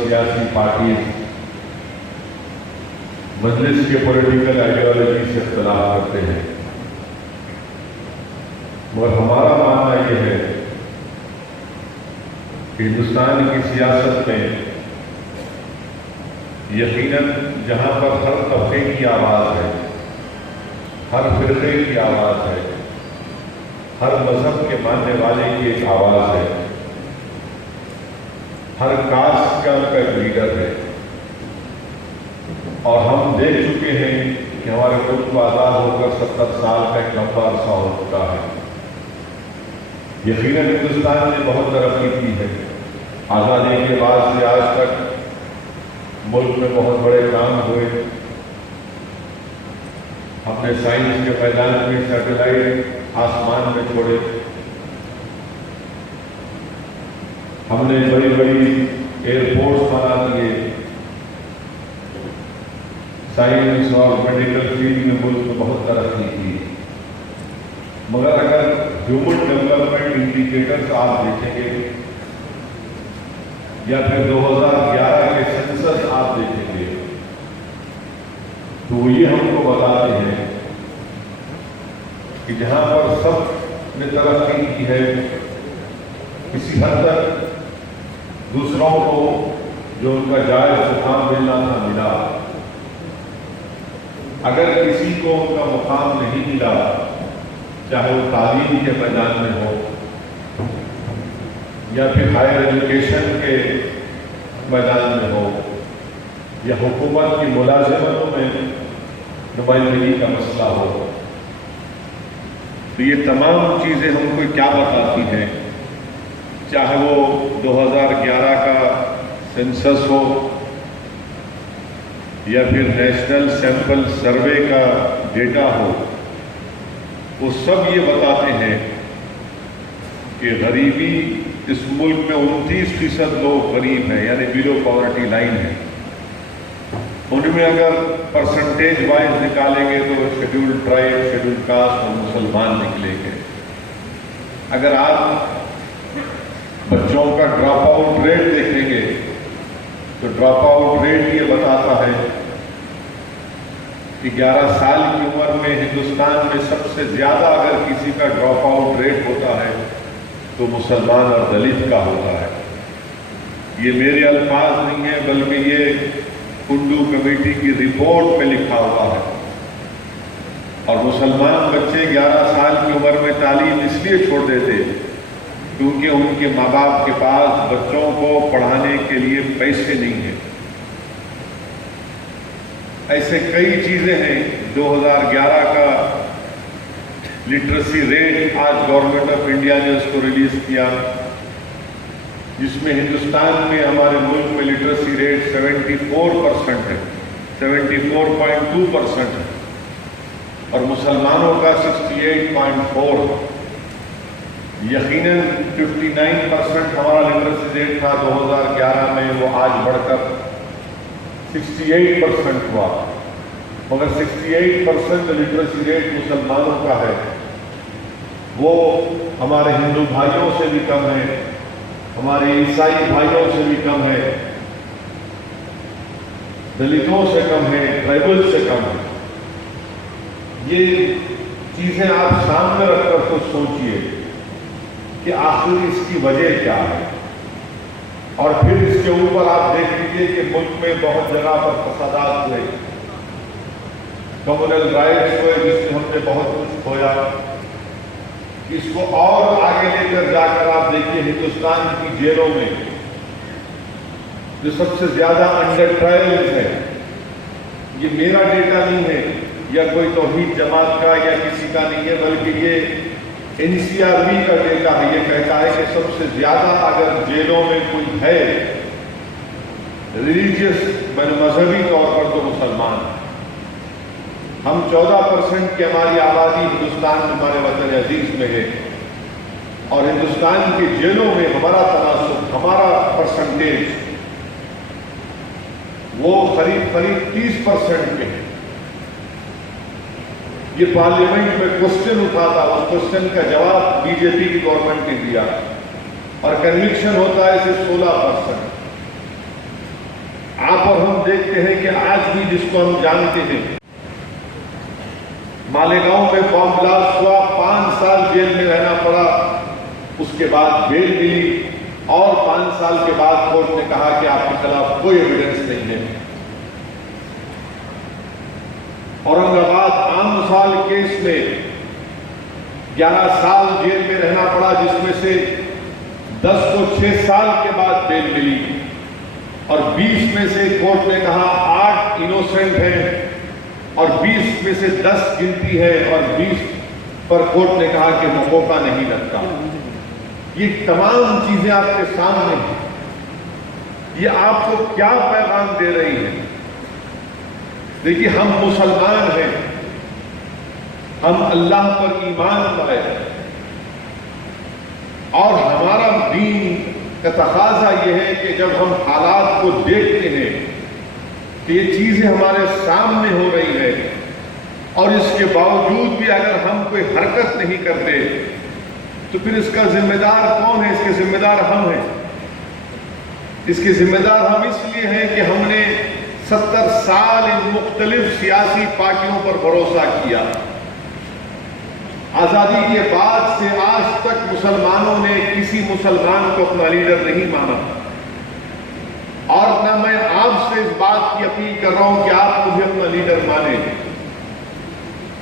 سیاسی پارٹیز مجلس کے پولیٹیکل آئیڈیالوجی سے اختلاف کرتے ہیں، مگر ہمارا ماننا یہ ہے کہ ہندوستان کی سیاست میں یقیناً جہاں پر ہر طبقے کی آواز ہے، ہر فرقے کی آواز ہے، ہر مذہب کے ماننے والے کی ایک آواز ہے، ہر کاسٹ کا ان کا ایک لیڈر ہے، اور ہم دیکھ چکے ہیں کہ ہمارے ملک کو آزاد ہو کر 70 سال کا ایک لمبا عرصہ ہو چکا ہے۔ یقیناً ہندوستان نے بہت ترقی کی ہے، آزادی کے بعد سے آج تک ملک میں بہت بڑے کام ہوئے۔ ہم نے سائنس کے میدان میں سیٹلائٹ آسمان میں چھوڑے، ہم نے بڑی بڑی ایئرپورٹس بنا دیے، سائنس اور میڈیکل فیلڈ میں ملک میں بہت ترقی کی، مگر اگر ہیومن ڈیولپمنٹ انڈیکیٹرز آپ دیکھیں گے یا پھر 2011 کے سینسس آپ دیکھیں گے تو وہ یہ ہم کو بتاتے ہیں کہ جہاں پر سب نے ترقی کی ہے، کسی حد تک دوسروں کو جو ان کا جائز مقام ملنا تھا ملا، اگر کسی کو ان کا مقام نہیں ملا، چاہے وہ تعلیم کے میدان میں ہو یا پھر ہائر ایجوکیشن کے میدان میں ہو یا حکومت کی ملازمتوں میں نمائندگی کا مسئلہ ہو، تو یہ تمام چیزیں ہم کو کیا بتاتی ہیں، چاہے وہ 2011 کا سینسس ہو یا پھر نیشنل سیمپل سروے کا ڈیٹا ہو، وہ سب یہ بتاتے ہیں کہ غریبی اس ملک میں 29% لوگ غریب ہیں، یعنی بیلو پاورٹی لائن ہے۔ ان میں اگر پرسنٹیج وائز نکالیں گے تو شیڈیولڈ ٹرائب، شیڈیولڈ کاسٹ اور مسلمان نکلیں گے۔ اگر آپ بچوں کا ڈراپ آؤٹ ریٹ دیکھیں گے تو ڈراپ آؤٹ ریٹ یہ بتاتا ہے کہ 11 سال کی عمر میں ہندوستان میں سب سے زیادہ اگر کسی کا ڈراپ آؤٹ ریٹ ہوتا ہے تو مسلمان اور دلت کا ہوتا ہے۔ یہ میرے الفاظ نہیں ہیں بلکہ یہ کنڈو کمیٹی کی رپورٹ میں لکھا ہوا ہے، اور مسلمان بچے 11 سال کی عمر میں تعلیم اس لیے چھوڑ دیتے کیونکہ ان کے ماں باپ کے پاس بچوں کو پڑھانے کے لیے پیسے نہیں ہیں۔ ایسے کئی چیزیں ہیں۔ 2011 کا لٹریسی ریٹ آج گورنمنٹ آف انڈیا نے اس کو ریلیز کیا، جس میں ہندوستان میں ہمارے ملک میں لٹریسی ریٹ 74% ہے، 74.2% ہے، اور مسلمانوں کا 68.4 ہے۔ یقیناً 59% ہمارا لٹریسی ریٹ تھا 2011 میں، وہ آج بڑھ کر 68% ہوا، مگر 68% لٹریسی ریٹ مسلمانوں کا ہے، وہ ہمارے ہندو بھائیوں سے بھی کم ہے، ہمارے عیسائی بھائیوں سے بھی کم ہے، دلتوں سے کم ہے، ٹرائبل سے کم ہے۔ یہ چیزیں آپ سامنے رکھ کر کچھ سوچئے کہ آخر اس کی وجہ کیا ہے، اور پھر اس کے اوپر آپ دیکھ لیجیے کہ ملک میں بہت جگہ پر فسادات ہوئے، کمیونل رائٹس ہوئے جس سے ہم نے بہت کچھ کھویا۔ اس کو اور آگے لے کر جا کر آپ دیکھیے ہندوستان کی جیلوں میں جو سب سے زیادہ انڈر ٹرائلز ہے، یہ میرا ڈیٹا نہیں ہے یا کوئی توحید جماعت کا یا کسی کا نہیں ہے، بلکہ یہ NCRB کا ڈیٹا ہے۔ یہ کہتا ہے کہ سب سے زیادہ اگر جیلوں میں کوئی ہے ریلیجیس مذہبی طور پر تو مسلمان ہے۔ ہم 14% کی ہماری آبادی ہندوستان میں ہمارے وطن عزیز میں ہے، اور ہندوستان کی جیلوں میں ہمارا تناسب، ہمارا پرسنٹیج وہ قریب 30% کے ہے۔ یہ پارلیمنٹ میں کوسچن اٹھا تھا، اس کوسچن کا جواب BJP کی گورنمنٹ نے دیا، اور کنوکشن ہوتا ہے صرف 16%۔ دیکھتے ہیں کہ آج بھی جس کو ہم جانتے ہیں، مالیگاؤں میں بم بلاسٹ ہوا، 5 سال جیل میں رہنا پڑا، اس کے بعد بیل ملی اور 5 سال کے بعد کورٹ نے کہا کہ آپ کے خلاف کوئی ایویڈنس نہیں ہے۔ اورنگ آباد عام مثال کیس میں 11 سال جیل میں رہنا پڑا، جس میں سے 10 کو 6 سال کے بعد بیل ملی، اور 20 میں سے کورٹ نے کہا 8 انوسنٹ ہیں اور 20 میں سے 10 گنتی ہے، اور 20 پر کورٹ نے کہا کہ موقع نہیں لگتا۔ یہ تمام چیزیں آپ کے سامنے ہیں، یہ آپ کو کیا پیغام دے رہی ہیں؟ دیکھیے، ہم مسلمان ہیں، ہم اللہ پر ایمان لائے، اور ہمارا دین کا تقاضا یہ ہے کہ جب ہم حالات کو دیکھتے ہیں کہ یہ چیزیں ہمارے سامنے ہو رہی ہے، اور اس کے باوجود بھی اگر ہم کوئی حرکت نہیں کرتے تو پھر اس کا ذمہ دار کون ہے؟ اس کے ذمہ دار ہم ہیں۔ اس کے ذمہ دار ہم اس لیے ہیں کہ ہم نے 70 سال ان مختلف سیاسی پارٹیوں پر بھروسہ کیا۔ آزادی کے بعد سے آج تک مسلمانوں نے کسی مسلمان کو اپنا لیڈر نہیں مانا، اور نہ میں آپ سے اس بات کی اپیل کر رہا ہوں کہ آپ مجھے اپنا لیڈر مانیں۔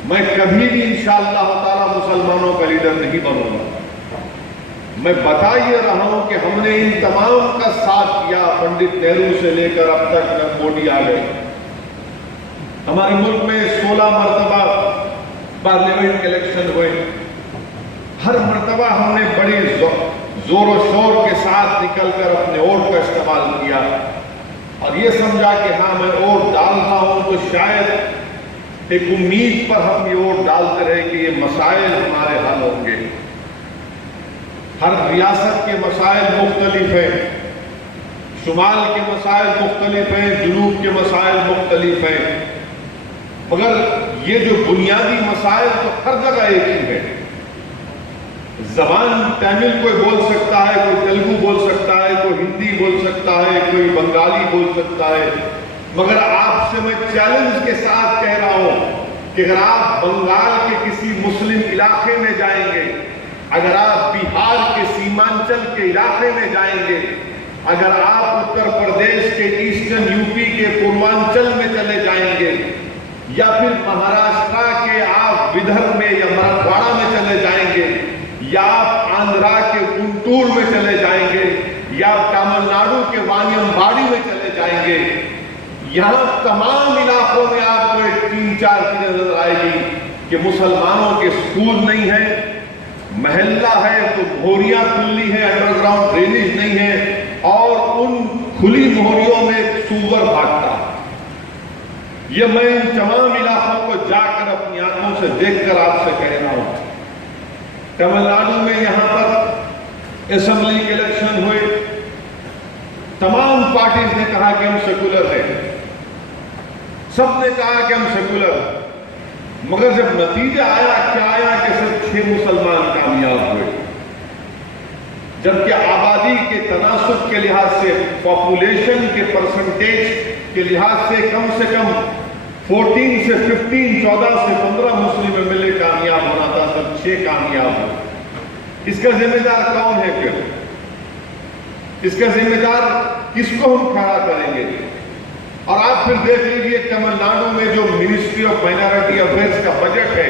میں کبھی بھی انشاءاللہ تعالی مسلمانوں کا لیڈر نہیں بنوں گا۔ میں بتا یہ رہا ہوں کہ ہم نے ان تمام کا ساتھ کیا، پنڈت نہرو سے لے کر اب تک جب مودی آ گئے۔ ہمارے ملک میں 16 مرتبہ پارلیمنٹ الیکشن ہوئے، ہر مرتبہ ہم نے بڑی زور و شور کے ساتھ نکل کر اپنے ووٹ کا استعمال کیا، اور یہ سمجھا کہ ہاں میں ووٹ ڈال رہا ہوں تو شاید ایک امید پر ہم یہ ووٹ ڈالتے رہے کہ یہ مسائل ہمارے حل ہوں گے۔ ہر ریاست کے مسائل مختلف ہیں، شمال کے مسائل مختلف ہیں، جنوب کے مسائل مختلف ہیں، مگر یہ جو بنیادی مسائل تو ہر جگہ ایک ہی ہے۔ زبان تامل کوئی بول سکتا ہے، کوئی تیلگو بول سکتا ہے، کوئی ہندی بول سکتا ہے، کوئی بنگالی بول سکتا ہے، مگر آپ سے میں چیلنج کے ساتھ کہہ رہا ہوں کہ اگر آپ بنگال کے کسی مسلم علاقے میں جائیں گے، اگر آپ بہار کے سیمانچل کے علاقے میں جائیں گے، اگر آپ اتر پردیش کے ایسٹرن یو پی کے پوروانچل میں چلے جائیں گے، یا پھر مہاراشٹرا کے آپ ودربھ میں یا مراٹھواڑہ میں چلے جائیں گے، یا آپ آندھرا کے گنٹور میں چلے جائیں گے، یا آپ تامل ناڈو کے وانیم میں چلے جائیں گے، یہاں تمام علاقوں میں آپ کو ایک 3-4 چیزیں نظر آئے گی کہ مسلمانوں کے سکول نہیں ہے، محلہ ہے تو مہوریاں کھلی ہیں، انڈر گراؤنڈ ڈرینیج نہیں ہے، اور ان کھلی مہوریوں میں سور بھاگتا ہے۔ یہ میں ان تمام علاقوں کو جا کر اپنی آنکھوں سے دیکھ کر آپ سے کہہ رہا ہوں۔ تمل ناڈو میں یہاں پر اسمبلی کے الیکشن ہوئے، تمام پارٹیز نے کہا کہ ہم سیکولر ہیں، سب نے کہا کہ ہم سیکولر ہیں، مگر جب نتیجہ آیا کیا آیا کہ صرف 6 مسلمان کامیاب ہوئے، جبکہ آبادی کے تناسب کے لحاظ سے، پاپولیشن کے پرسنٹیج کے لحاظ سے کم 14 سے 15، 14 سے 15 مسلم ایم ایل اے کامیاب ہونا تھا، صرف 6 کامیاب ہوئے۔ اس کا ذمہ دار کون ہے؟ پھر اس کا ذمہ دار کس کو ہم کھڑا کریں گے؟ اور آپ پھر دیکھ لیجئے تمل ناڈو میں جو منسٹری آف مائنارٹی افیئرس کا بجٹ ہے،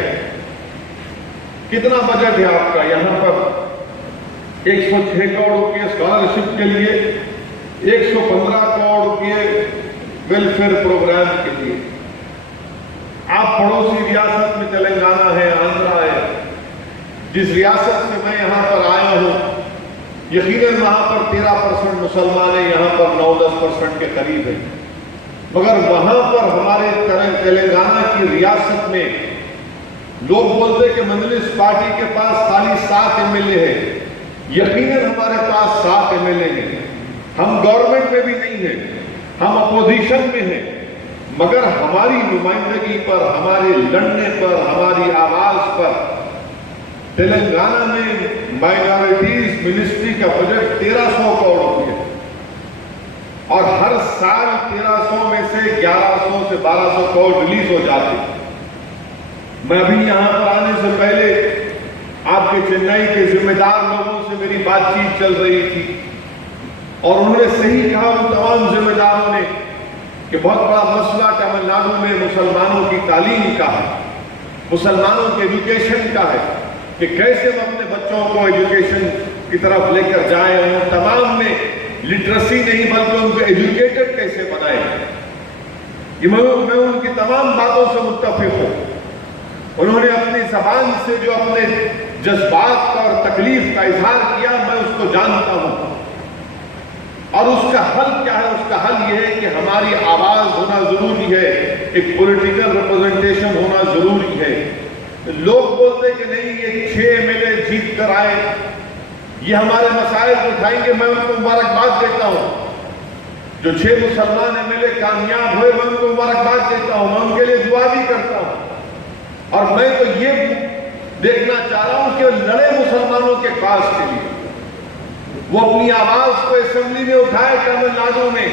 کتنا بجٹ ہے آپ کا؟ یہاں پر 106 کروڑ روپے اسکالرشپ کے لیے، 115 کروڑ روپے ویلفیئر پروگرام کے لیے۔ آپ پڑوسی ریاست میں تلنگانہ ہے، آندھرا ہے، جس ریاست سے میں یہاں پر آیا ہوں، یقیناً وہاں پر 13% مسلمان ہیں، یہاں پر 9-10% کے قریب ہیں، مگر وہاں پر ہمارے تلنگانہ کی ریاست میں لوگ بولتے کہ مجلس پارٹی کے پاس خالی 7 ایم ایل اے ہے۔ یقیناً ہمارے پاس 7 ایم ایل اے ہیں، ہم گورنمنٹ میں بھی نہیں ہیں، ہم اپوزیشن میں ہیں، مگر ہماری نمائندگی پر، ہمارے لڑنے پر، ہماری آواز پر تلنگانہ میں مائنارٹیز منسٹری کا بجٹ 1300 کروڑ روپے ہے۔ اور ہر سال 1300 میں سے 1100 سے 1200 کروڑ ریلیز ہو جاتے. میں ابھی یہاں پر آنے سے پہلے آپ کے چنئی کے ذمہ دار لوگوں سے میری بات چیت چل رہی تھی اور انہوں نے صحیح کہا ان تمام ذمہ داروں نے کہ بہت بڑا مسئلہ تمل ناڈو میں مسلمانوں کی تعلیم کا ہے, مسلمانوں کے ایجوکیشن کا ہے کہ کیسے ہم اپنے بچوں کو ایجوکیشن کی طرف لے کر جائیں, اور تمام میں لٹریسی نہیں بلکہ ان کو ایجوکیٹڈ کیسے بنائیں. میں ان کی تمام باتوں سے متفق ہوں. انہوں نے اپنی زبان سے جو اپنے جذبات کا اور تکلیف کا اظہار کیا میں اس کو جانتا ہوں, اور اس کا حل کیا ہے؟ اس کا حل یہ ہے کہ ہماری آواز ہونا ضروری ہے, ایک پولیٹیکل ریپرزنٹیشن ہونا ضروری ہے. لوگ بولتے کہ نہیں یہ 6 MLA جیت کر آئے, یہ ہمارے مسائل اٹھائیں گے. میں ان کو مبارکباد دیتا ہوں. جو 6 مسلمان MLA کامیاب ہوئے میں ان کو مبارکباد دیتا ہوں, میں ان کے لیے دعا بھی کرتا ہوں. اور میں تو یہ دیکھنا چاہ رہا ہوں کہ لڑے مسلمانوں کے کاز کے لیے, وہ اپنی آواز کو اسمبلی میں اٹھائے, تمل ناڈو میں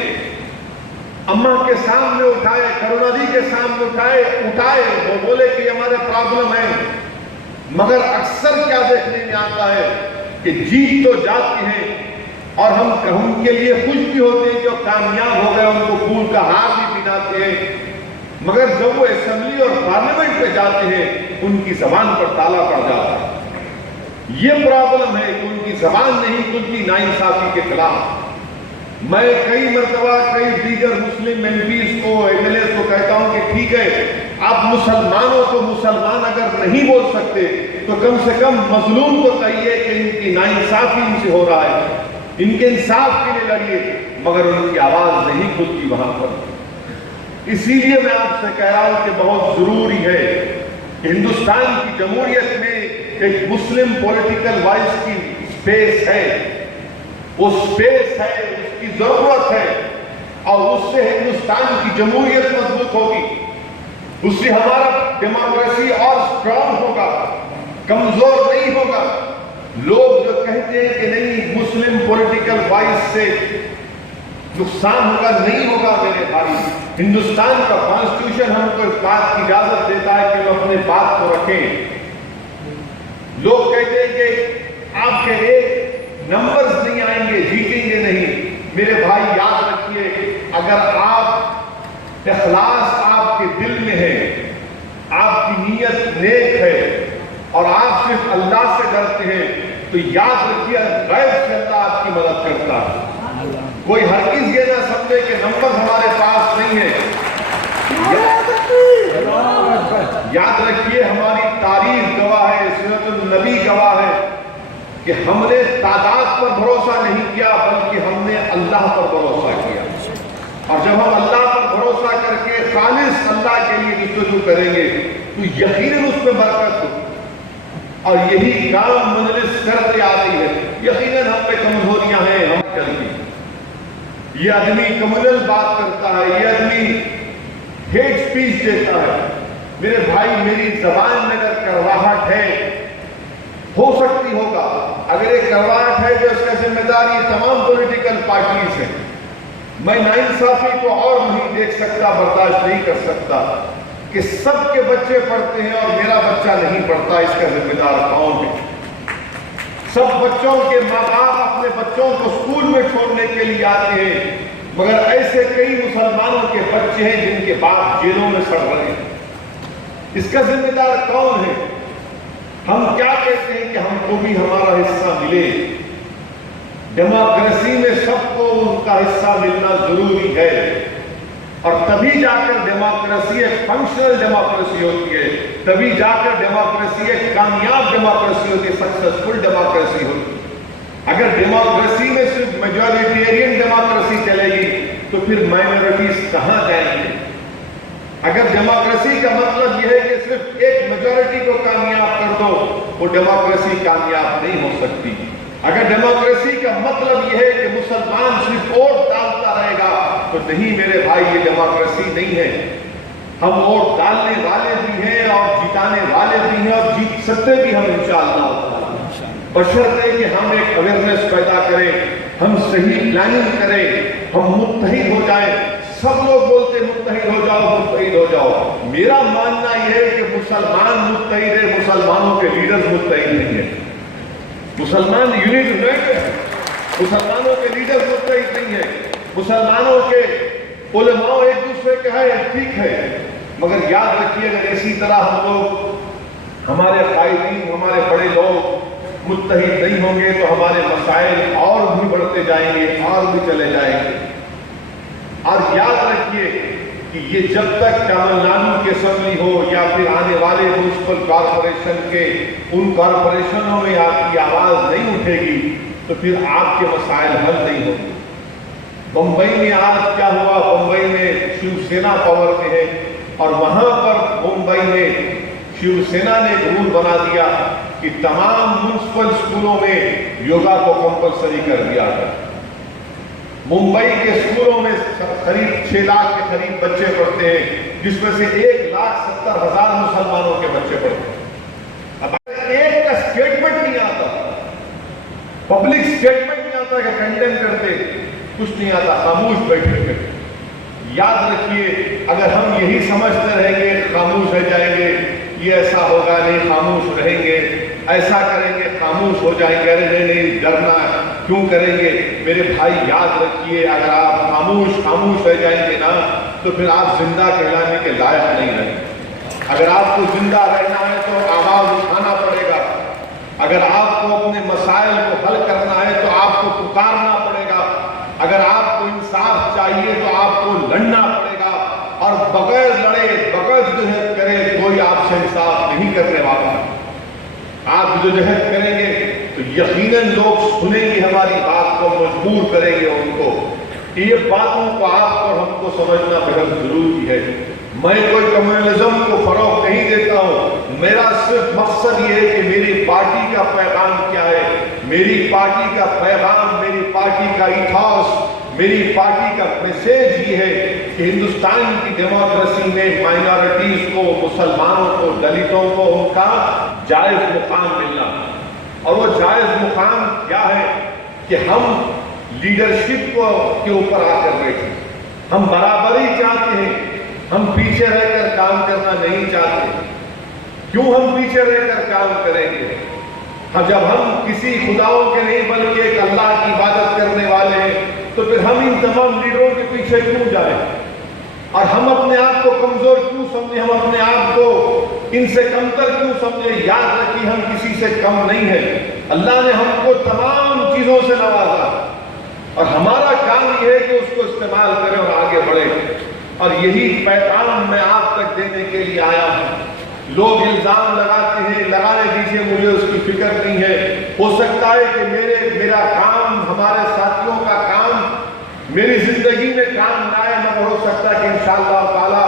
اماں کے سامنے اٹھائے, کرونادی کے سامنے اٹھائے. وہ بولے کہ یہ ہمارے پرابلم ہے. مگر اکثر کیا دیکھنے میں آتا ہے کہ جیت تو جاتی ہے اور ہم ان کے لیے خوش بھی ہوتے ہیں جو کامیاب ہو گئے, ان کو پھول کا ہار بھی پہناتے ہیں. مگر جب وہ اسمبلی اور پارلیمنٹ پہ جاتے ہیں ان کی زبان پر تالا پڑ جاتا ہے. یہ پرابلم ہے کہ ان کی زبان نہیں کھلتی ناانصافی کے خلاف. میں کئی مرتبہ کئی دیگر مسلم MPs کو MLAs کو کہتا ہوں کہ ٹھیک ہے, آپ مسلمانوں کو مسلمان اگر نہیں بول سکتے تو کم سے کم مظلوم کو کہیے کہ ان کی ناانصافی ان سے ہو رہا ہے, ان کے انصاف کے لیے لڑیے. مگر ان کی آواز نہیں کھلتی وہاں پر. اسی لیے میں آپ سے کہہ رہا ہوں کہ بہت ضروری ہے کہ ہندوستان کی جمہوریت میں ایک مسلم پولیٹیکل وائس کی سپیس ہے, وہ سپیس ہے, اس کی ضرورت ہے, اور اس سے ہندوستان کی جمہوریت مضبوط ہوگی, اس سے ہمارا ڈیموکریسی اور سٹرانگ ہوگا, کمزور نہیں ہوگا. لوگ جو کہتے ہیں کہ نہیں مسلم پولیٹیکل وائس سے نقصان ہوگا, نہیں ہوگا میرے بھائی. ہندوستان کا کانسٹیٹیوشن ہم کو اس بات کی اجازت دیتا ہے کہ ہم اپنے بات کو رکھیں. لوگ کہتے ہیں کہ آپ کے ایک نمبرز نہیں آئیں گے, جیتیں گے نہیں. میرے بھائی یاد رکھیے, اگر آپ اخلاص آپ کے دل میں ہے, آپ کی نیت نیک ہے اور آپ صرف اللہ سے ڈرتے ہیں تو یاد رکھیے غیب سے اللہ آپ کی مدد کرتا ہے. کوئی ہرگز یہ نہ سمجھے کہ نمبر ہمارے پاس نہیں ہے. یاد رکھیے ہماری تاریخ گواہ ہے, سیرت النبی گواہ ہے کہ ہم نے تعداد پر بھروسہ نہیں کیا بلکہ ہم نے اللہ پر بھروسہ کیا. اور جب ہم اللہ پر بھروسہ کر کے خالص اللہ کے لیے جستجو کریں گے تو یقیناً اس میں برکت ہو. اور یہی کام مجلس کرتے آتی ہے. یقیناً ہم پہ کمزوریاں ہیں, ہم کریں. یہ آدمی کمونل بات کرتا ہے, یہ آدمی ہیٹ سپیچ دیتا ہے. میرے بھائی میری زبان میں اگر کرواہٹ ہے ہو سکتی ہوگا, اگر ایک کرواہٹ ہے جو اس کا ذمہ دار یہ تمام پولیٹیکل پارٹیز ہیں. میں ناانصافی کو اور نہیں دیکھ سکتا, برداشت نہیں کر سکتا کہ سب کے بچے پڑھتے ہیں اور میرا بچہ نہیں پڑھتا. اس کا ذمہ دار کون ہے؟ سب بچوں کے ماں باپ اپنے بچوں کو اسکول میں چھوڑنے کے لیے آتے ہیں, مگر ایسے کئی مسلمانوں کے بچے ہیں جن کے باپ جیلوں میں سڑ رہے ہیں. اس کا ذمہ دار کون ہے؟ ہم کیا کہتے ہیں کہ ہم کو بھی ہمارا حصہ ملے. ڈیموکریسی میں سب کو ان کا حصہ ملنا ضروری ہے, اور تبھی جا کر ڈیموکریسی ایک فنکشنل ڈیموکریسی ہوتی ہے, تبھی جا کر ڈیموکریسی ایک کامیاب ڈیموکریسی ہوتی ہے, سکسیسفل ڈیموکریسی ہوتی ہے. اگر ڈیموکریسی میں صرف میجورٹیرین ڈیموکریسی چلے گی تو پھر مائنورٹیز کہاں جائیں گے؟ اگر ڈیموکریسی کا مطلب یہ ہے کہ صرف ایک میجورٹی کو کامیاب کر دو, وہ ڈیموکریسی کامیاب نہیں ہو سکتی. اگر ڈیموکریسی کا مطلب یہ ہے کہ مسلمان صرف ووٹ ڈالتا رہے گا تو نہیں میرے بھائی, یہ ڈیموکریسی نہیں ہے. ہم ووٹ ڈالنے والے بھی ہیں اور جتانے والے بھی ہیں, اور جیت سکتے بھی ہم انشاءاللہ. بشرطے کہ ہم ایک اویئرنیس پیدا کریں، ہم صحیح پلاننگ کریں، ہم متحد ہو جائیں۔ سب لوگ بولتے متحد ہو جاؤ، متحد ہو جاؤ۔ میرا ماننا یہ ہے کہ مسلمان متحد ہے، مسلمانوں کے لیڈرز متحد نہیں ہیں۔ مسلمان یونٹ نہیں ہے، مسلمانوں کے لیڈرز متحد نہیں ہیں، مسلمانوں کے علماء ایک دوسرے کے ہیں، ٹھیک ہے، مگر یاد رکھیے اگر اسی طرح ہم لوگ، ہمارے قائدین، ہمارے بڑے لوگ متحد نہیں ہوں گے تو ہمارے مسائل اور بھی بڑھتے جائیں گے، اور بھی چلے جائیں گے۔ اور یاد رکھیے کہ یہ جب تک تمل ناڈو کی اسمبلی ہو یا پھر آنے والے میونسپل کارپوریشن کے ان کارپوریشنوں میں آپ کی آواز نہیں اٹھے گی تو پھر آپ کے مسائل حل نہیں ہوں گے۔ بمبئی میں آج کیا ہوا؟ بمبئی میں شیو سینا پاور میں ہے، اور وہاں پر ممبئی میں شیو سینا نے ایک رول بنا دیا کہ تمام میونسپل اسکولوں میں یوگا کو کمپلسری کر دیا گیا۔ ممبئی کے اسکولوں میں قریب 6 لاکھ کے قریب بچے پڑھتے ہیں، جس میں سے 1,70,000 مسلمانوں کے بچے پڑھتے ہیں۔ اب ایک کا سٹیٹمنٹ نہیں آتا، پبلک سٹیٹمنٹ نہیں آتا کہ کنڈیم کرتے، کچھ نہیں آتا، خاموش بیٹھے تھے۔ یاد رکھیے اگر ہم یہی سمجھتے رہیں گے خاموش رہ جائیں گے، یہ ایسا ہوگا نہیں، خاموش رہیں گے، ایسا کریں گے خاموش ہو جائیں گے، ارے نہیں ڈرنا کیوں کریں گے؟ میرے بھائی یاد رکھیے اگر آپ خاموش رہ جائیں گے نا تو پھر آپ زندہ کہلانے کے لائق نہیں رہیں گے۔ اگر آپ کو زندہ رہنا ہے تو آواز اٹھانا پڑے گا، اگر آپ کو اپنے مسائل کو حل کرنا ہے تو آپ کو پکارنا پڑے گا، اگر آپ کو انصاف چاہیے تو آپ کو لڑنا پڑے گا، اور بغیر لڑے، بغیر جدوجہد کرے کوئی آپ سے انصاف نہیں کرنے والا۔ آپ جدوجہد کریں گے تو یقیناً لوگ سنیں گے ہماری بات کو، مجبور کریں گے ان کو۔ یہ باتوں کو آپ کو ہم کو سمجھنا بہت ضروری ہے۔ میں کوئی کمیونزم کو فروغ نہیں دیتا ہوں، میرا صرف مقصد یہ ہے کہ میری پارٹی کا پیغام کیا ہے۔ میری پارٹی کا پیغام، میری پارٹی کا ایتھوس، میری پارٹی کا میسیج یہ ہے کہ ہندوستان کی ڈیموکریسی میں مائنورٹیز کو، مسلمانوں کو، دلتوں کو ان کا جائز مقام ملنا، اور وہ جائز مقام کیا ہے کہ ہم لیڈرشپ کے اوپر آ کر بیٹھے، ہم برابری چاہتے ہیں، ہم پیچھے رہ کر کام کرنا نہیں چاہتے۔ کیوں ہم پیچھے رہ کر کام کریں گے؟ جب ہم کسی خداؤں کے نہیں بلکہ ایک اللہ کی عبادت کرنے والے ہیں تو پھر ہم ان تمام لیڈروں کے پیچھے کیوں جائیں، اور ہم اپنے آپ کو کمزور کیوں سمجھیں، ہم اپنے آپ کو ان سے کمتر کیوں سمجھیں؟ یاد رکھیے ہم کسی سے کم نہیں ہیں، اللہ نے ہم کو تمام چیزوں سے نوازا، اور ہمارا کام یہ ہے کہ اس کو استعمال کریں اور آگے بڑھیں۔ اور یہی پیغام میں آپ تک دینے کے لیے آیا ہوں۔ لوگ الزام لگاتے ہیں، لگانے دیجیے، مجھے اس کی فکر نہیں ہے۔ ہو سکتا ہے کہ میرا کام، ہمارے ساتھیوں کا کام میری زندگی میں کام نہ آئے، مگر ہو سکتا ہے کہ انشاءاللہ تعالیٰ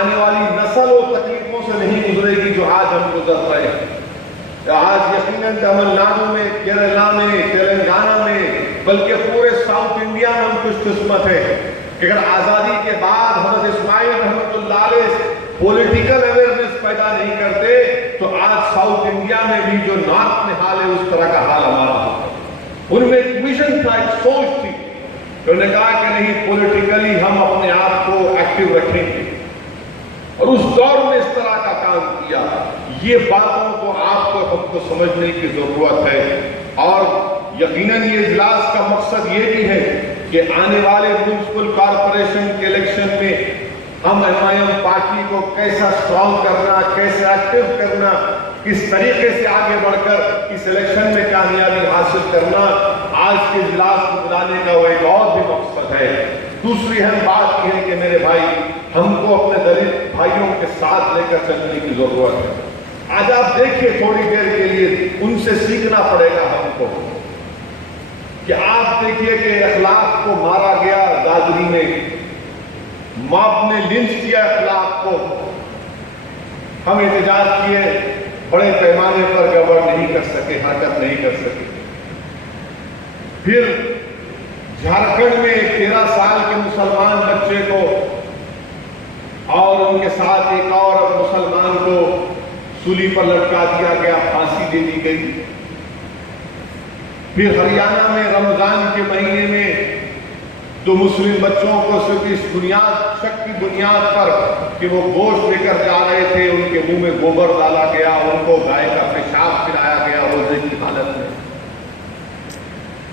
آنے والی نسل و تکلیفوں سے نہیں گزرے گی جو آج ہم گزر رہے ہیں۔ آج یقیناً تمل ناڈو میں، کیرلا میں، تلنگانہ میں، بلکہ پورے ساؤتھ انڈیا میں ہم خوش قسمت ہیں کہ اگر آزادی کے بعد حضرت اسماعیل رحمۃ اللہ علیہ پولیٹیکل اویئرنیس پیدا نہیں کرتے تو آج ساؤتھ انڈیا میں بھی جو نارتھ میں حال ہے اس طرح کا حال ہمارا ہوتا۔ ان میں ایک ویژن تھا، ایک سوچ تھی، انہوں نے کہا کہ نہیں، پولیٹیکلی ہم اپنے آپ کو ایکٹیو رکھیں گے، اور اس دور میں اس طرح کا کام کیا۔ یہ باتوں کو آپ کو ہم کو سمجھنے کی ضرورت ہے، اور یقیناً یہ اجلاس کا مقصد یہ بھی ہے کہ آنے والے میونسپل کارپوریشن کے الیکشن میں ہم ایم پارٹی کو کیسا اسٹرانگ کرنا، کیسے ایکٹیو کرنا، کس طریقے سے آگے بڑھ کر اس الیکشن میں کامیابی حاصل کرنا، آج کے اجلاس کو بلانے کا وہ ایک اور بھی مقصد ہے۔ دوسری اہم بات یہ ہے کہ میرے بھائی، ہم کو اپنے دلت بھائیوں کے ساتھ لے کر چلنے کی ضرورت ہے۔ آج آپ دیکھیے تھوڑی دیر کے لیے ان سے سیکھنا پڑے گا ہم کو، کہ آپ دیکھیے کہ اخلاق کو مارا گیا دادری میں، موب نے لنچ کیا اخلاق کو، ہم احتجاج کیے، بڑے پیمانے پر گڑبڑ نہیں کر سکے، حرکت نہیں کر سکے۔ پھر جھارکھنڈ میں 13 سال کے مسلمان بچے کو اور ان کے ساتھ ایک اور مسلمان کو سولی پر لٹکا دیا گیا، پھانسی دے دی گئی۔ پھر ہریانہ میں رمضان کے مہینے میں تو مسلم بچوں کو صرف اس شک کی بنیاد پر کہ وہ گوشت لے کر جا رہے تھے، ان کے منہ میں گوبر ڈالا گیا، ان کو گائے کا پیشاب پلایا گیا روزے کی حالت میں۔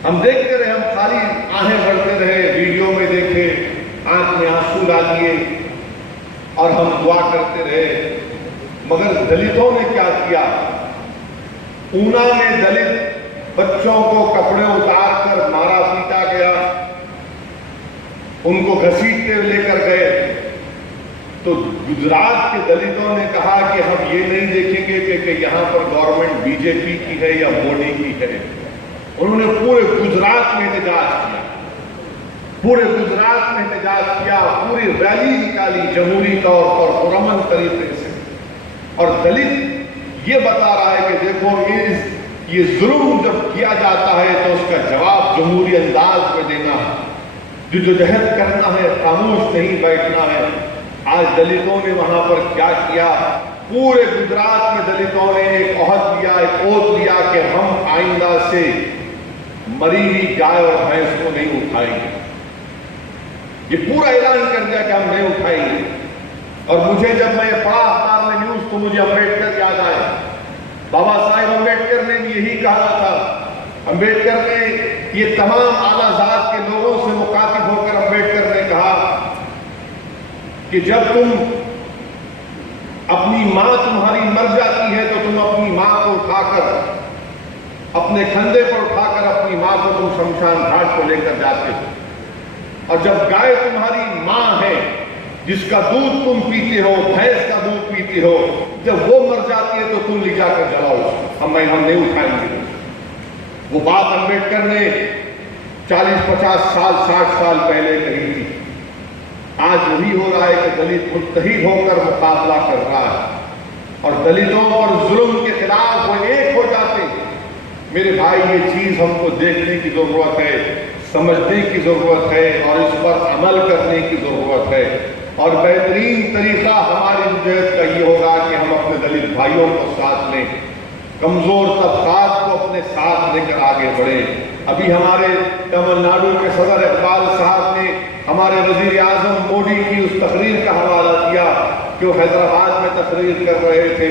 ہم دیکھتے رہے، ہم خالی آہیں بڑھتے رہے، ویڈیو میں دیکھے، آنکھ میں آنسو لا دیے اور ہم دعا کرتے رہے۔ مگر دلتوں نے کیا کیا؟ اونا میں دلت بچوں کو کپڑے اتار کر مارا پیٹا گیا، ان کو گھسیٹتے لے کر گئے۔ تو گجرات کے دلتوں نے کہا کہ ہم یہ نہیں دیکھیں گے کہ یہاں پر گورنمنٹ بی جے پی کی ہے یا مودی کی ہے۔ انہوں نے پورے گجرات میں احتجاج کیا، پورے گجرات میں احتجاج کیا، پوری ریلی نکالی جمہوری طور پر پرامن طریقے سے۔ اور دلت یہ بتا رہا ہے کہ دیکھو یہ ظلم جب کیا جاتا ہے تو اس کا جواب جمہوری انداز میں دینا ہے، جدوجہد کرنا ہے، خاموش نہیں بیٹھنا ہے۔ آج دلتوں نے وہاں پر کیا کیا؟ پورے گجرات میں دلتوں نے ایک عہد لیا، ایک اوت لیا کہ ہم آئندہ سے مری ہوئی گائے اور بھینس کو نہیں اٹھائیں گے۔ یہ پورا اعلان کر دیا کہ ہم نہیں اٹھائیں گے۔ اور مجھے جب میں پڑھا اخبار میں نیوز تو مجھے امبیڈکر یاد آیا۔ بابا صاحب امبیڈکر نے بھی یہی کہا تھا۔ امبیڈکر نے یہ تمام اعلیٰ ذات کے لوگوں سے مخاطب ہو کر امبیڈکر نے کہا کہ جب تم اپنی ماں تمہاری مر جاتی ہے تو تم اپنی ماں کو اٹھا کر اپنے کندھے پر اٹھا کر اپنی ماں کو تم شمشان گھاٹ کو لے کر جاتے ہو، اور جب گائے تمہاری ماں ہے جس کا دودھ تم پیتے ہو، بھینس کا دودھ پیتے ہو، جب وہ مر جاتی ہے تو تم لے جا کر جلاؤ، ہم نہیں اٹھائیں گے۔ وہ بات امبیڈکر نے 40-50 سال 60 سال پہلے کہی تھی۔ آج وہی ہو رہا ہے کہ دلت متحد ہو کر مقابلہ کر رہا ہے اور دلتوں اور ظلم کے خلاف وہ ایک ہو جاتے ہیں۔ میرے بھائی یہ چیز ہم کو دیکھنے کی ضرورت ہے، سمجھنے کی ضرورت ہے اور اس پر عمل کرنے کی ضرورت ہے۔ اور بہترین طریقہ ہماری جدوجہد کا یہ ہوگا کہ ہم اپنے دلت بھائیوں کو ساتھ لیں، کمزور طبقات کو اپنے ساتھ لے کر آگے بڑھیں۔ ابھی ہمارے تمل ناڈو کے صدر اقبال صاحب نے ہمارے وزیر اعظم مودی کی اس تقریر کا حوالہ دیا کہ وہ حیدرآباد میں تقریر کر رہے تھے،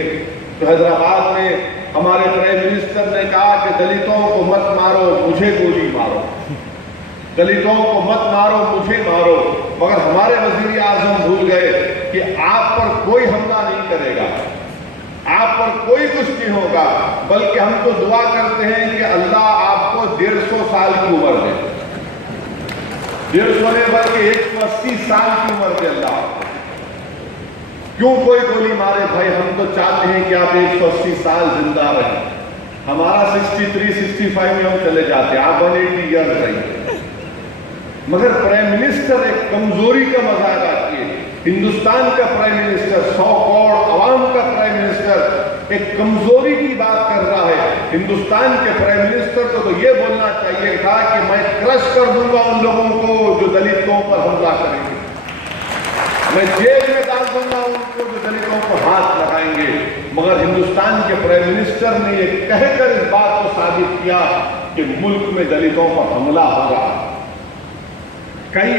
تو حیدرآباد میں ہمارے پرائم منسٹر نے کہا کہ دلتوں کو مت مارو، مجھے گولی مارو، دلتوں کو مت مارو، مجھے مارو۔ مگر ہمارے وزیر اعظم بھول گئے کہ آپ پر کوئی حملہ نہیں کرے گا، آپ پر کوئی کچھ نہیں ہوگا، بلکہ ہم تو دعا کرتے ہیں کہ اللہ آپ کو 150 سال کی عمر دے، 150 نہیں بلکہ 180 سال کی عمر دے اللہ۔ کیوں کوئی گولی مارے بھائی؟ ہم تو چاہتے ہیں کہ آپ 180 سال زندہ رہیں۔ ہمارا 63-65 میں ہم چلے جاتے ہیں، آپ 180 ایئر رہیں۔ مگر پرائم منسٹر ایک کمزوری کا مظاہرہ کیے، ہندوستان کا پرائم منسٹر، 100 کروڑ عوام کا پرائم منسٹر ایک کمزوری کی بات کر رہا ہے۔ ہندوستان کے پرائم منسٹر کو تو یہ بولنا چاہیے تھا کہ میں کرش کر دوں گا ان لوگوں کو جو دلتوں پر حملہ کریں گے، میں جیل میں ڈال دوں گا ان کو جو دلتوں کو ہاتھ لگائیں گے۔ مگر ہندوستان کے پرائم منسٹر نے یہ کہہ کر اس بات کو ثابت کیا کہ ملک میں دلتوں پر حملہ ہو رہا۔ کئی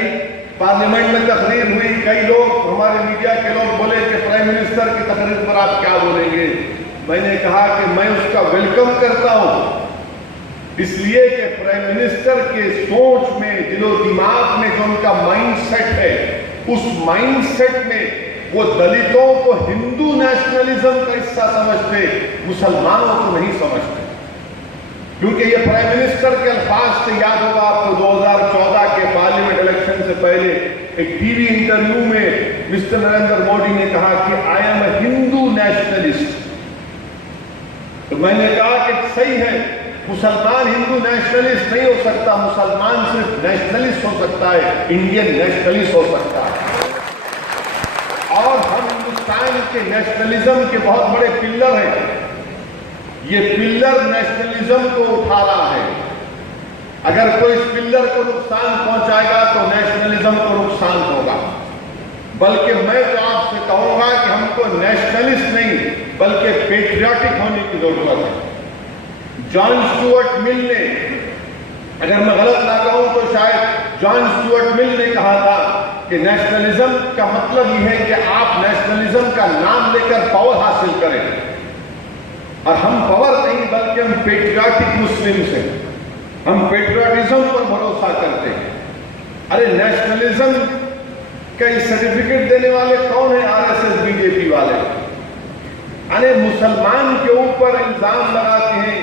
پارلیمنٹ میں تقریر ہوئی، کئی لوگ ہمارے میڈیا کے لوگ بولے کہ پرائم منسٹر کی تقریر پر آپ کیا بولیں گے؟ میں نے کہا کہ میں اس کا ویلکم کرتا ہوں، اس لیے کہ پرائم منسٹر کے سوچ میں، دل و دماغ میں جو ان کا مائنڈ سیٹ ہے، اس مائنڈ سیٹ میں وہ دلتوں کو ہندو نیشنلزم کا حصہ سمجھتے، مسلمانوں کو نہیں سمجھتے۔ کیونکہ یہ پرائم منسٹر کے الفاظ سے یاد ہوگا آپ کو، 2014 کے پارلیمنٹ الیکشن سے پہلے ایک ٹی وی انٹرویو میں مسٹر نریندر مودی نے کہا کہ I am a Hindu nationalist. تو میں نے کہا کہ صحیح ہے، مسلمان ہندو نیشنلسٹ نہیں ہو سکتا، مسلمان صرف نیشنلسٹ ہو سکتا ہے، انڈین نیشنلسٹ ہو سکتا ہے۔ اور ہم ہندوستان کے نیشنلزم کے بہت بڑے پلر ہیں، یہ پلر نیشنلزم کو اٹھا رہا ہے۔ اگر کوئی اس پلر کو نقصان پہنچائے گا تو نیشنلزم کو نقصان ہوگا۔ بلکہ میں تو آپ سے کہوں گا کہ ہم کو نیشنلسٹ نہیں بلکہ پیٹریاٹک ہونے کی ضرورت ہے۔ جان اسٹوارٹ مل نے اگر میں غلط نہ کہوں تو شاید جان اسٹوارٹ مل نے کہا تھا کہ نیشنلزم کا مطلب یہ ہے کہ آپ نیشنلزم کا نام لے کر پاور حاصل کریں، اور ہم پاور نہیں بلکہ ہم پیٹریاٹک مسلمز ہیں، ہم پیٹریاٹزم پر بھروسہ کرتے ہیں۔ ارے نیشنلزم کا یہ سرٹیفکیٹ دینے والے کون ہیں؟ R S S B J P والے۔ ارے مسلمان کے اوپر الزام لگاتے ہیں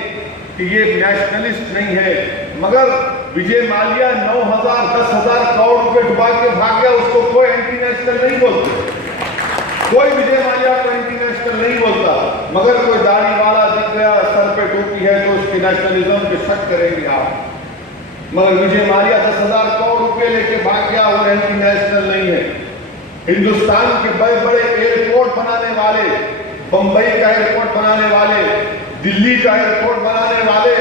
کہ یہ نیشنلسٹ نہیں ہے، مگر وجے مالیہ 9,000 10,000 کروڑ روپے ڈبا کے بھاگ گیا، اس کو کوئی اینٹی نیشنل نہیں بولتا، کوئی وجے مالیہ کو اینٹی نیشنل نہیں بولتا، مگر کوئی داڑھی والا دکھ گیا سر پہ ٹوپی ہے تو اس کی نیشنلزم پہ شک کریں گے آپ، مگر وجے مالیہ 10,000 کروڑ روپے لے کے بھاگ گیا، وہ اینٹی نیشنل نہیں ہے۔ ہندوستان کے بڑے بڑے ایئرپورٹ بنانے والے، بمبئی کا ایئرپورٹ بنانے والے، دلی کا ایئرپورٹ بنانے والے،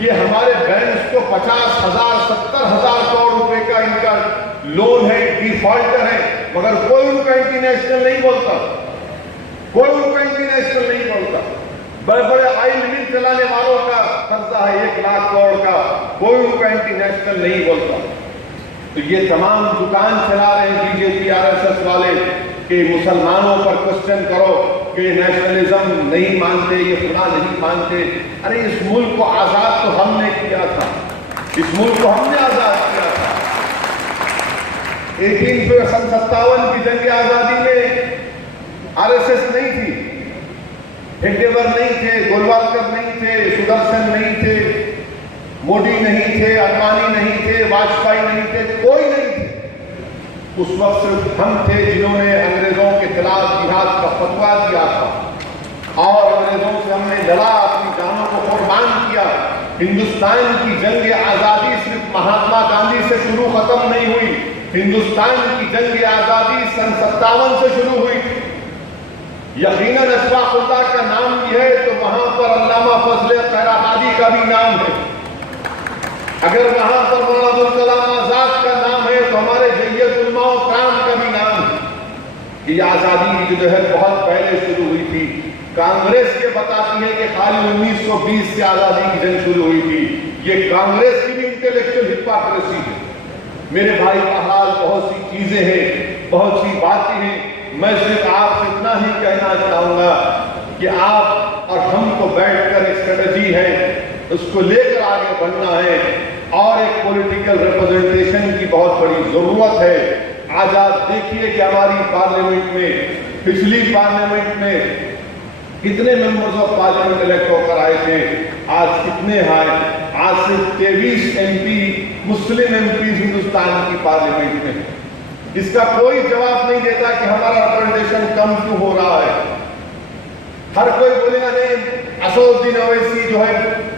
یہ ہمارے بینکس کو 50,000 70,000 کروڑ روپے کا ان کا لون ہے، ڈیفالٹر ہے، مگر کوئی ان کا اینٹی نیشنل نہیں بولتا، کوئی ان کا اینٹی نیشنل نہیں بولتا۔ بڑے بڑے آئل مل چلانے والوں کا قرضہ ہے 1 لاکھ کروڑ کا، کوئی ان کا اینٹی نیشنل نہیں بولتا۔ تو یہ تمام دکان چلا رہے ہیں be J P R S S والے کہ مسلمانوں پر کوسچن کرو کہ نیشنلزم نہیں مانتے، یہ فلاں نہیں مانتے۔ ارے اس ملک کو آزاد تو ہم نے کیا تھا، اس ملک کو ہم نے آزاد کیا تھا۔ 57 کی جنگ آزادی میں آر ایس ایس نہیں تھی، ہنڈیور نہیں تھے، گولوالکر نہیں تھے، سدرشن نہیں تھے، مودی نہیں تھے، اڈوانی نہیں تھے، واجپئی نہیں تھے، کوئی نہیں تھے۔ اس وقت صرف ہم تھے جنہوں نے انگریزوں کے خلاف جہاد کا فتویٰ دیا تھا، اور انگریزوں سے ہم نے لڑا، اپنی جانوں کو قربان کیا۔ ہندوستان کی جنگ آزادی صرف مہاتما گاندھی سے شروع ختم نہیں ہوئی، ہندوستان کی جنگ آزادی سن 57 سے شروع ہوئی تھی۔ یقیناً اشفاق اللہ کا نام بھی ہے تو وہاں پر علامہ فضل خیر آبادی کا بھی نام ہے، اگر وہاں پر مولانا ابوالکلام آزاد کا نام ہے تو ہمارے جیت علماء و کرام کا بھی نام ہے۔ یہ آزادی جو ہے بہت پہلے شروع ہوئی تھی۔ کانگریس یہ بتاتی ہے کہ خالی 1920 سے آزادی کی جنگ شروع ہوئی تھی، یہ کانگریس کی بھی انٹلیکچوئل ہپوکریسی ہے۔ میرے بھائی بہرحال بہت سی چیزیں ہیں، بہت سی باتیں ہیں، میں صرف آپ سے اتنا ہی کہنا چاہوں گا کہ آپ اور ہم کو بیٹھ کر ایک اسٹریٹجی ہے، اس کو لے کر آگے بڑھنا ہے، اور ایک پولیٹیکل ریپرزنٹیشن کی بہت بڑی ضرورت ہے۔ آج آپ دیکھیے کہ ہماری پارلیمنٹ میں، پچھلی پارلیمنٹ میں کتنے ممبرز آف پارلیمنٹ الیکٹ ہو کر آئے تھے، آج کتنے ہیں؟ آج صرف 23 ایم پی مسلم ایم پیز ہندوستان کی پارلیمنٹ میں۔ اس کا کوئی جواب نہیں دیتا کہ ہمارا ریپرزنٹیشن کم کیوں ہو رہا ہے۔ ہر کوئی بولے گا نہیں اسد الدین اویسی جو ہے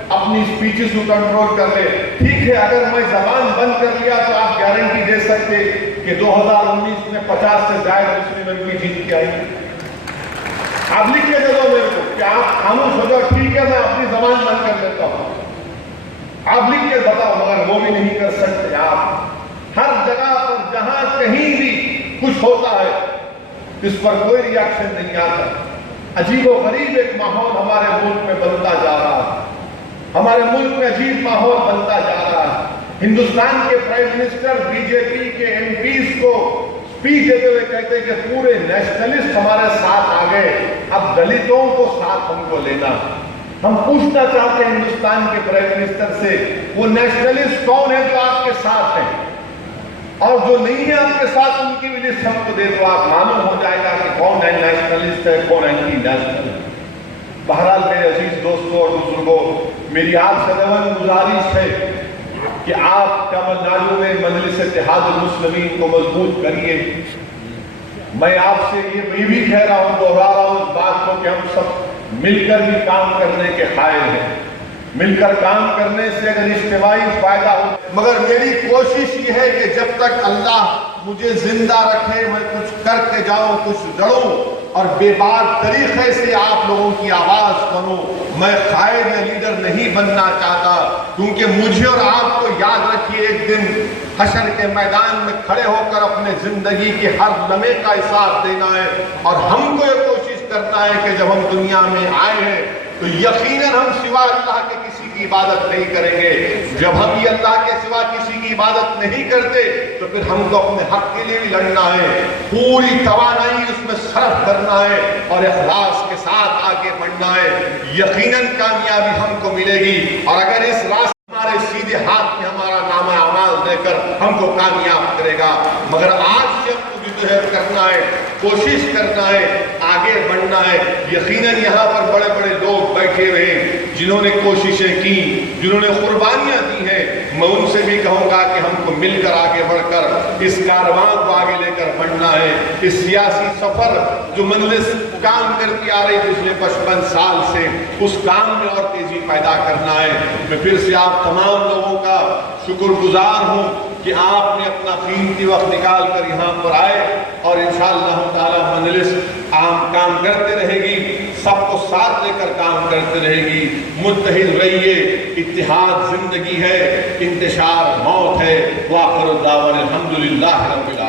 اپنی سپیچز کو کنٹرول کر لے۔ ٹھیک ہے، اگر میں زبان بند کر لیا تو آپ گارنٹی دے سکتے کہ 2019 میں 50 سے زائد مسلم ایم پی جیت کے آئی؟ آپ لکھ کے دے دو میرے کو کہ آپ خاموش ہو جاؤ، ٹھیک ہے میں اپنی زبان بند کر لیتا ہوں، آپ لکھ کے بتاؤ، مگر وہ بھی نہیں کر سکتے۔ آپ ہر جگہ پر جہاں کہیں بھی کچھ ہوتا ہے اس پر کوئی ری ایکشن نہیں آتا۔ عجیب و غریب ایک ماحول ہمارے ملک میں بنتا جا رہا ہے، ہمارے ملک میں عجیب ماحول بنتا جا رہا ہے۔ ہندوستان کے پرائم منسٹر بی جے پی کے ایم پیز کو اسپیچ دیتے ہوئے کہتے ہیں کہ پورے نیشنلسٹ ہمارے ساتھ آ گئے، اب دلتوں کو ساتھ ہم کو لینا۔ ہم پوچھنا چاہتے ہیں ہندوستان کے پرائم منسٹر سے، وہ نیشنلسٹ کون ہے جو آپ کے ساتھ ہیں، اور جو نہیں ہے آپ کے ساتھ ان کی بھی لسٹ ہم کو دے دو، آپ معلوم ہو جائے گا کہ کون نیشنلسٹ ہے، کون اینٹی نیشنل ہے۔ بہرحال میرے عزیز دوستوں اور بزرگوں، میری آپ سے گزارش ہے کہ آپ تمل ناڈو میں مجلس اتحاد المسلمین کو مضبوط کریے۔ میں آپ سے یہ بھی کہہ رہا ہوں، دوہرا رہا ہوں اس بات کو کہ ہم سب مل کر بھی کام کرنے کے قائل ہیں۔ مل کر کام کرنے سے اگر اجتماعی فائدہ ہو، مگر میری کوشش یہ ہے کہ جب تک اللہ مجھے زندہ رکھے میں کچھ کر کے جاؤں، کچھ لڑوں اور بے بات طریقے سے آپ لوگوں کی آواز بنوں۔ میں قائد یا لیڈر نہیں بننا چاہتا، کیونکہ مجھے اور آپ کو یاد رکھیے ایک دن حشر کے میدان میں کھڑے ہو کر اپنے زندگی کے ہر لمحے کا حساب دینا ہے، اور ہم کو یہ کوشش کرنا ہے کہ جب ہم دنیا میں آئے ہیں تو یقیناً ہم سوا اللہ کے کسی کی عبادت نہیں کریں گے. جب ہم یہ اللہ کے سوا کسی کی عبادت نہیں کرتے تو پھر ہم کو اپنے حق کے لیے بھی لڑنا ہے, پوری توانائی اس میں صرف کرنا ہے اور اخلاص کے ساتھ آگے بڑھنا ہے. یقیناً کامیابی ہم کو ملے گی, اور اگر اس راستے ہمارے سیدھے ہاتھ میں ہمارا نامہ اعمال دے کر ہم کو کامیاب کرے گا. مگر آج سے ہم کو جدوجہد کرنا ہے, کوشش کرنا ہے, آگے بڑھنا ہے. یقیناً یہاں پر بڑے بڑے لوگ بیٹھے ہوئے ہیں جنہوں نے کوششیں کی, جنہوں نے قربانیاں دی ہیں. میں ان سے بھی کہوں گا کہ ہم کو مل کر آگے بڑھ کر اس کاروان کو آگے لے کر بڑھنا ہے. اس سیاسی سفر جو مجلس کام کرتی آ رہی پچھلے 55 سال سے, اس کام میں اور تیزی پیدا کرنا ہے. میں پھر سے آپ تمام لوگوں کا شکر گزار ہوں کہ آپ نے اپنا قیمتی وقت نکال کر یہاں پر آئے, اور انشاءاللہ تعالی مجلس عام کام کرتے رہے گی, سب کو ساتھ لے کر کام کرتے رہے گی. متحد رہیے, اتحاد زندگی ہے, انتشار موت ہے. وآخر دعوانا الحمدللہ رب العالمین.